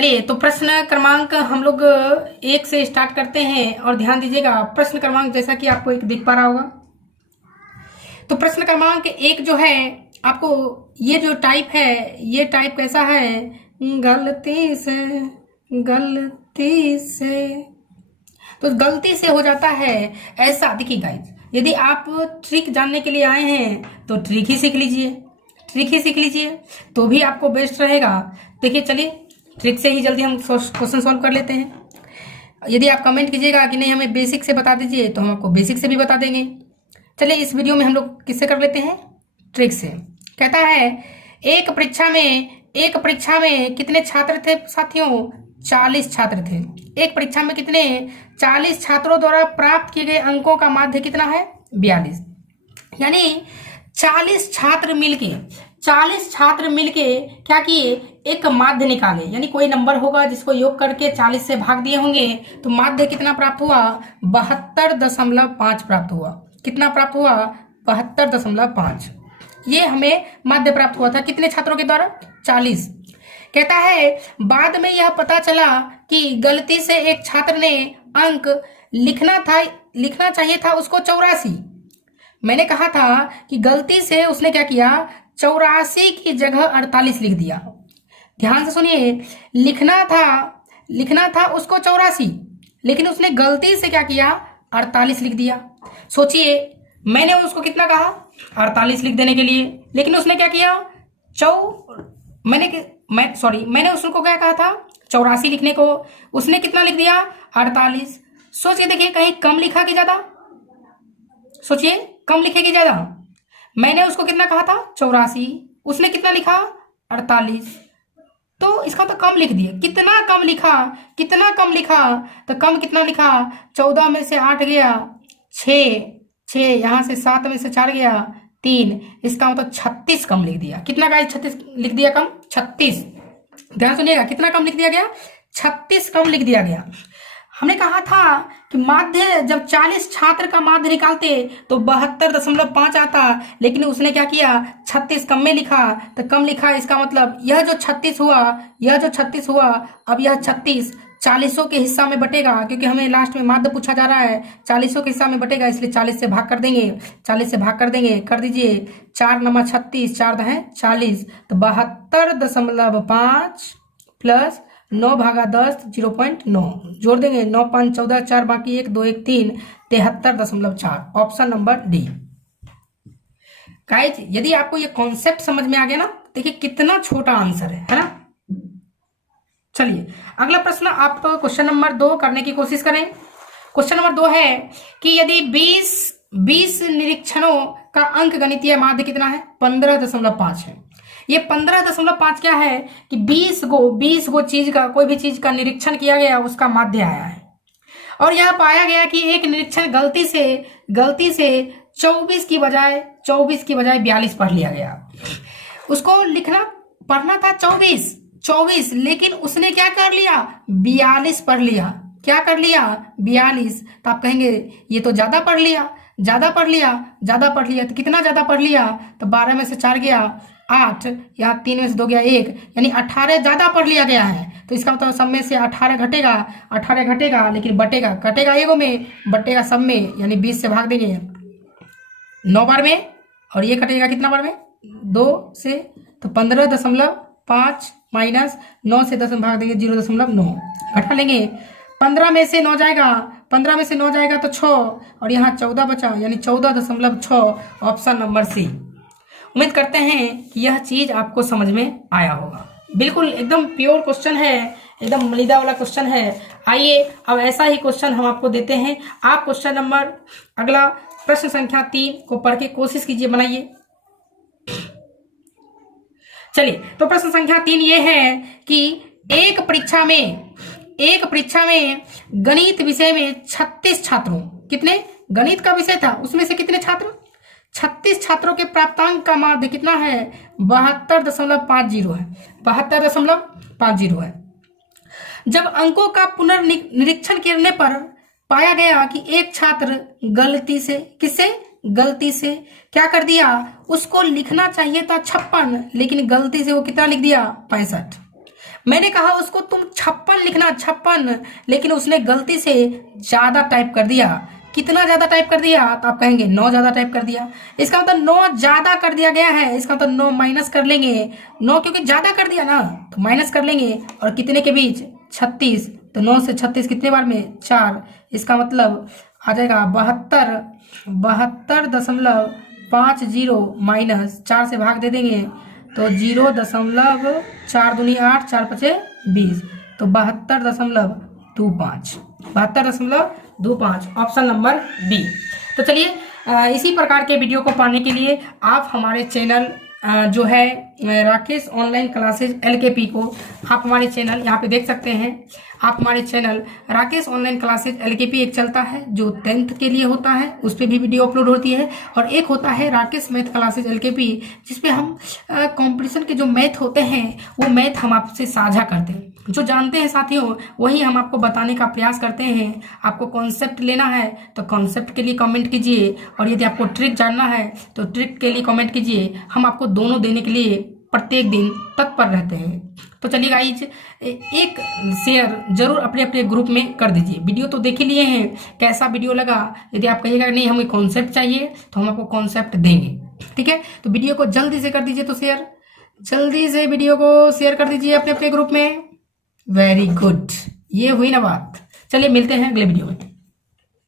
चलिए, तो प्रश्न क्रमांक हम लोग 1 से स्टार्ट करते हैं और ध्यान दीजिएगा। प्रश्न क्रमांक जैसा कि आपको एक दिख पा रहा होगा, तो प्रश्न क्रमांक 1 जो है आपको ये जो टाइप है, ये टाइप कैसा है? गलती से, गलती से, तो गलती से हो जाता है ऐसा। देखिए गाइस, यदि आप ट्रिक जानने के लिए आए हैं तो ट्रिक ही सीख लीजिए, ट्रिक ही सीख लीजिए तो भी आपको बेस्ट रहेगा। देखिए चलिए, ट्रिक से ही जल्दी हम क्वेश्चन सॉल्व कर लेते हैं। यदि आप कमेंट कीजिएगा कि नहीं हमें बेसिक से बता दीजिए, तो हम आपको बेसिक से भी बता देंगे। चलिए, इस वीडियो में हम लोग किससे कर लेते हैं? ट्रिक से। कहता है एक परीक्षा में कितने छात्र थे साथियों? 40 छात्र थे। एक परीक्षा में कितने? 40 छात्रों द्वारा प्राप्त किए गए अंकों का माध्य कितना है? 42। यानी 40 छात्र मिलके क्या किए? एक माध्य निकाले। यानी कोई नंबर होगा जिसको योग करके 40 से भाग दिए होंगे, तो माध्य कितना प्राप्त हुआ? 72.5 प्राप्त हुआ। कितना प्राप्त हुआ? 72.5। ये हमें माध्य प्राप्त हुआ था कितने छात्रों के द्वारा? 40। कहता है बाद में यह पता चला कि गलती से एक छात्र ने अंक लिखना चाहिए था उसको 84। मैंने कहा था कि गलती से उसने क्या किया? 84 की जगह 48 लिख दिया। ध्यान से सुनिए, लिखना था उसको 84, लेकिन उसने गलती से क्या किया? 48 लिख दिया। सोचिए, मैंने उसको कितना कहा? 48 लिख देने के लिए, लेकिन उसने क्या किया? मैंने उसको क्या कहा था? 84 लिखने को, उसने कितना लिख दिया? 48। सोचिए, देखिए कहीं कम लिखा कि ज्यादा? सोचिए, कम लिखेगी ज्यादा? मैंने उसको कितना कहा था? 84, उसने कितना लिखा? 48। तो इसका तो कम लिख दिया। कितना कम लिखा? तो कम कितना लिखा? 14 में से 8 गया 6, यहां से 7 में से 4 गया 3, इसका मतलब 36 कम लिख दिया। कितना का? 36 लिख दिया कम, 36। ध्यान सुनिएगा, कितना कम लिख दिया गया? 36 कम लिख दिया गया। हमने कहा था कि माध्य, जब 40 छात्र का माध्य निकालते तो 72.5 आता, लेकिन उसने क्या किया? 36 कम में लिखा। तो कम लिखा, इसका मतलब यह जो 36 हुआ, अब यह 36 40 के हिस्सा में बटेगा, क्योंकि हमें लास्ट में माध्य पूछा जा रहा है। 40 के हिस्सा में बटेगा, इसलिए 40 से भाग कर देंगे। कर दीजिए। 4 नंबर 36, 4 है 40, तो 72.5 प्लस 9 भागा 10, 0.9 जोड़ देंगे। 9 5 14, 4 बाकी 1 2 1 3, 73.4। Option number D. गाइज, यदि आपको ये कॉन्सेप्ट समझ में आ गया ना, देखिए कितना छोटा आंसर है ना। चलिए, अगला प्रश्न आप क्वेश्चन नंबर 2 करने की कोशिश करें। क्वेश्चन नंबर 2 है कि यदि 20 निरीक्षणों का अंक गणितीय माध्य कितना है? 15.5 है। ये 15.5 क्या है कि 20 गो चीज का, कोई भी चीज का निरीक्षण किया गया, उसका माध्य आया है। और यह पाया गया कि एक निरीक्षण गलती से 24 की बजाय 42 पढ़ लिया गया। उसको पढ़ना था 24, लेकिन उसने क्या कर लिया? 42 पढ़ लिया। क्या कर लिया? 42। तो आप कहेंगे ये तो ज्यादा पढ़ लिया। तो कितना ज्यादा पढ़ लिया? तो 12 में से 4 गया 8, यहाँ 3 में से 2 गया 1, यानी 18 ज्यादा पढ़ लिया गया है। तो इसका मतलब सब में से 18 घटेगा, लेकिन कटेगा एगो में, बटेगा सब में, यानी 20 से भाग देंगे 9 बार में, और ये कटेगा कितना बार में? 2 से। तो 15.5 माइनस 9 से 10 में भाग देंगे 0.9, घटा लेंगे। 15 में से 9 जाएगा तो 6, और यहाँ 14 बचा, यानी 14.6। Option number C. उम्मीद करते हैं कि यह चीज आपको समझ में आया होगा। बिल्कुल एकदम प्योर क्वेश्चन है, एकदम मलिदा वाला क्वेश्चन है। आइए अब ऐसा ही क्वेश्चन हम आपको देते हैं। आप क्वेश्चन नंबर अगला प्रश्न संख्या 3 को पढ़ के कोशिश कीजिए, बनाइए। चलिए, तो प्रश्न संख्या 3 ये है कि एक परीक्षा में गणित विषय में 36 छात्रों, कितने? गणित का विषय था, उसमें से कितने छात्र? 36 छात्रों के प्राप्तांक का माध्य कितना है? 72.50 है। 72.50 है। जब अंकों का पुनर्निरीक्षण करने पर पाया गया कि एक छात्र गलती से क्या कर दिया? उसको लिखना चाहिए था 56, लेकिन गलती से वो कितना लिख दिया? 65। मैंने कहा उसको तुम 56 लिखना, 56, लेकिन उसने गलती से ज्यादा टाइप कर दिया। कितना ज्यादा टाइप कर दिया? तो आप कहेंगे 9 ज्यादा टाइप कर दिया। इसका मतलब 9 ज्यादा कर दिया गया है। इसका मतलब 9 माइनस कर लेंगे, 9 क्योंकि ज्यादा कर दिया ना तो माइनस कर लेंगे। और कितने के बीच? 36। तो 9 से 36 कितने बार में? 4। इसका मतलब आ जाएगा 72.50 माइनस 4 से भाग दे देंगे तो 0.4 दूनी 8, 4 पचे 20, तो 72.25, 72.25, ऑप्शन नंबर बी। तो चलिए इसी प्रकार के वीडियो को पाने के लिए आप हमारे चैनल जो है राकेश ऑनलाइन क्लासेज LKP को आप हमारे चैनल यहाँ पे देख सकते हैं। आप हमारे channel Rakesh online classes LKP एक चलता है जो 10th के लिए होता है, उस पर भी वीडियो अपलोड होती है। और एक होता है राकेश मैथ क्लासेज LKP जिसपे हम कंपटीशन के जो मैथ होते हैं वो मैथ हम आपसे साझा करते हैं। जो जानते हैं साथियों वही हम आपको बताने का प्रयास करते हैं। आपको कॉन्सेप्ट लेना है तो कॉन्सेप्ट के लिए कमेंट कीजिए, और यदि आपको ट्रिक जानना है तो ट्रिक के लिए कमेंट कीजिए। हम आपको दोनों देने के लिए प्रत्येक दिन तत्पर रहते हैं। तो चलिए गाइज, एक शेयर जरूर अपने अपने ग्रुप में कर दीजिए। वीडियो तो देख ही लिए हैं, कैसा वीडियो लगा? यदि आप कहिएगा नहीं हमें कॉन्सेप्ट चाहिए तो हम आपको कॉन्सेप्ट देंगे, ठीक है? तो वीडियो को जल्दी से कर दीजिए, तो शेयर जल्दी से वीडियो को शेयर कर दीजिए अपने अपने ग्रुप में। वेरी गुड, ये हुई ना बात। चलिए मिलते हैं अगले वीडियो में।